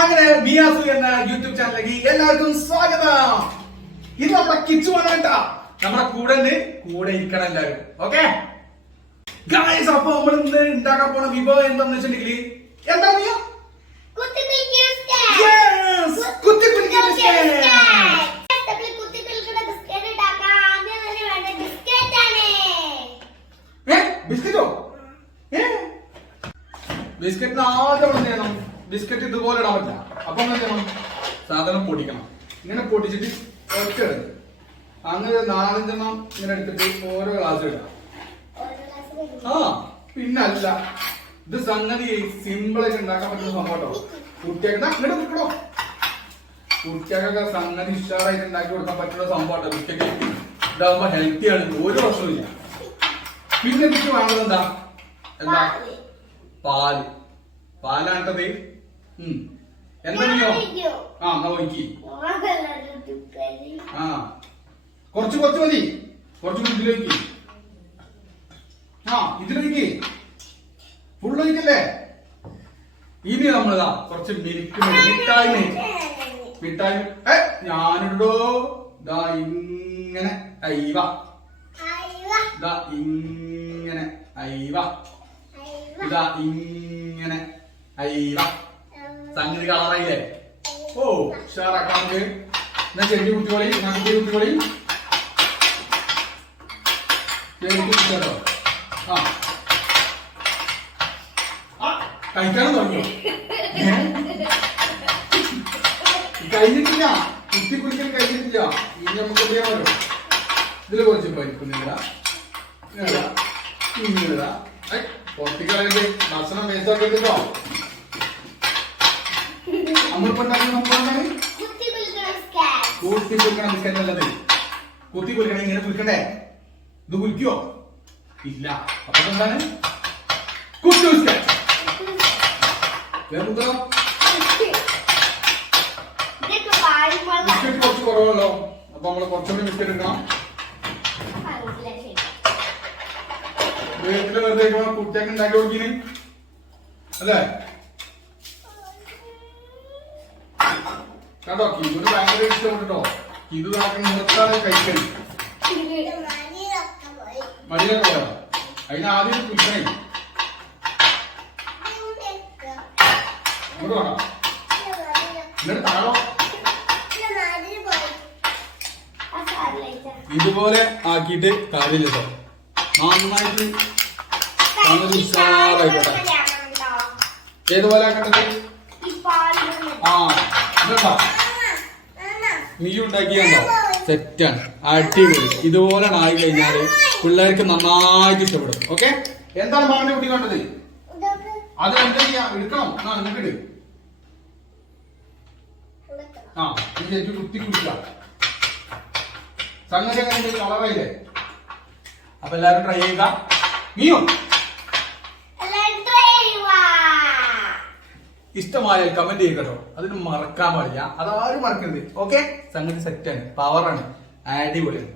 അങ്ങനെ മിയാസു എന്ന യൂട്യൂബ് ചാനലിലേക്ക് എല്ലാവർക്കും സ്വാഗതം. ഇത് നമ്മുടെ കിച്ചു ആണ് കേട്ടാ. നമ്മുടെ കൂടെ ഇരിക്കണം എല്ലാവരും. ഓക്കെ ഗായ്സ്, അപ്പൊ നമ്മൾ ഇന്ന് ഉണ്ടാക്കാൻ പോണ വിഭവം എന്താന്ന് വെച്ചിട്ടുണ്ടെങ്കിൽ എന്താ ബിസ്ക്കറ്റോ? ബിസ്ക്കറ്റിന് ആദ്യം എന്ത് ചെയ്യണം? ബിസ്ക്കറ്റ് ഇതുപോലെ ഇടാൻ പറ്റില്ല. അപ്പൊ എന്താ ചെയ്യണം? സാധനം പൊടിക്കണം. ഇങ്ങനെ പൊടിച്ചിട്ട് ഒറ്റ എടുത്ത് അങ്ങനെ 4-5 ഇങ്ങനെ എടുത്തിട്ട് ഓരോ ഗ്ലാസ് ഇടാം. പിന്നല്ല, ഇത് സംഗതി സിമ്പിൾ ആയിട്ട് ഉണ്ടാക്കാൻ പറ്റുന്ന സംഭവം. കുട്ടിയൊക്കെ സംഗതി ഉഷാറായിട്ട് ഉണ്ടാക്കി കൊടുക്കാൻ പറ്റുന്ന സംഭവം. കുട്ടിക്ക് ഇതാകുമ്പോ ഹെൽത്തി ആണ്, ഒരു പ്രശ്നമില്ല. പിന്നെ എനിക്ക് വേണ്ടത് എന്താ പാലാണ്ടത്. എന്താ ഒഴിക്കി. കുറച്ച് മതി. കുറച്ചുകൂടി ഇതിലേക്ക് ഇതിലേക്ക് ഫുൾ ഒഴിക്കല്ലേ. ഇനി നമ്മളിതാ കുറച്ച് മിഠായി ഞാനിടോ ഇതാ ഇങ്ങനെ സംഗതി കളറായില്ലേ. ഉഷാറാക്കാം നമുക്ക്. എന്നാ ചെറിയ കുട്ടികളി കഴിക്കാനും തുടങ്ങിയോ? കഴിഞ്ഞിട്ടില്ല, കുടിക്കൽ കഴിഞ്ഞിട്ടില്ല. ഇനി നമുക്ക് ചെയ്യാമല്ലോ. ഇതില് കുറച്ച് പരിക്കുന്നില്ല. പൊട്ടിക്കളയിട്ട് ഭക്ഷണം വേസ്റ്റാക്കി എടുത്തിട്ടോ. കുത്തിക്കുലിക്കണ ബിസ്ക്കറ്റ് നല്ലത്. കുത്തിക്കുലിക്കണ ഇങ്ങനെ കുലിക്കണ്ടേ? ഇത് കുലിക്കോ? ഇല്ല. അപ്പൊ എന്താണ് കുത്തി ബിസ്ക്കറ്റ്? ബിസ്ക്കറ്റ് കുറച്ച് കുറവല്ലോ. അപ്പൊ നമ്മള് കുറച്ചുകൂടി ബിസ്ക്കറ്റ് എടുക്കണം. വീട്ടില് വെറുതെ കുട്ടിയൊക്കെ ഉണ്ടാക്കി കൊടുക്കിന് അല്ലേ? കേട്ടോ, കിതുന് ഭയങ്കര ഇഷ്ടപ്പെട്ടോ. കിതു നിർത്താതെ കഴിക്കണം. മടിയൊക്കെ പോയോ? അതിന് ആദ്യം കുടിക്കണേ. എന്നിട്ട് താഴോ ഇതുപോലെ ആക്കിയിട്ട് കാര്യമില്ല. നന്നായിട്ട് ഉഷാറായിക്കോട്ടെ. ഏതുപോലെ ആക്കണ്ടത്? നീ ഉണ്ടാക്കിയാണ്ടോ? സെറ്റാണ്, അടിപൊളി. ഇതുപോലെ ആയി കഴിഞ്ഞാല് പിള്ളേർക്ക് നന്നായിട്ട് ഇഷ്ടപ്പെടും. ഓക്കെ, എന്താണ് മകന്റെ കുട്ടി കണ്ടത്? അത് എന്താ ചെയ്യാ? എടുക്കണം. നിനക്കിട്. ശരിക്കും കുത്തി കുടിക്കാം. സംഗതി അങ്ങനെ കളറായില്ലേ? അപ്പൊ എല്ലാരും ട്രൈ ചെയ്യുക. നീയും ഇഷ്ടമായാൽ കമന്റ് ചെയ്യട്ടോ. അതിന് മറക്കാൻ പാടില്ല. അതാരും മറക്കരുത്. ഓക്കെ, സംഗതി സെറ്റാണ്, പവറാണ്, അടിപൊളിയാണ്.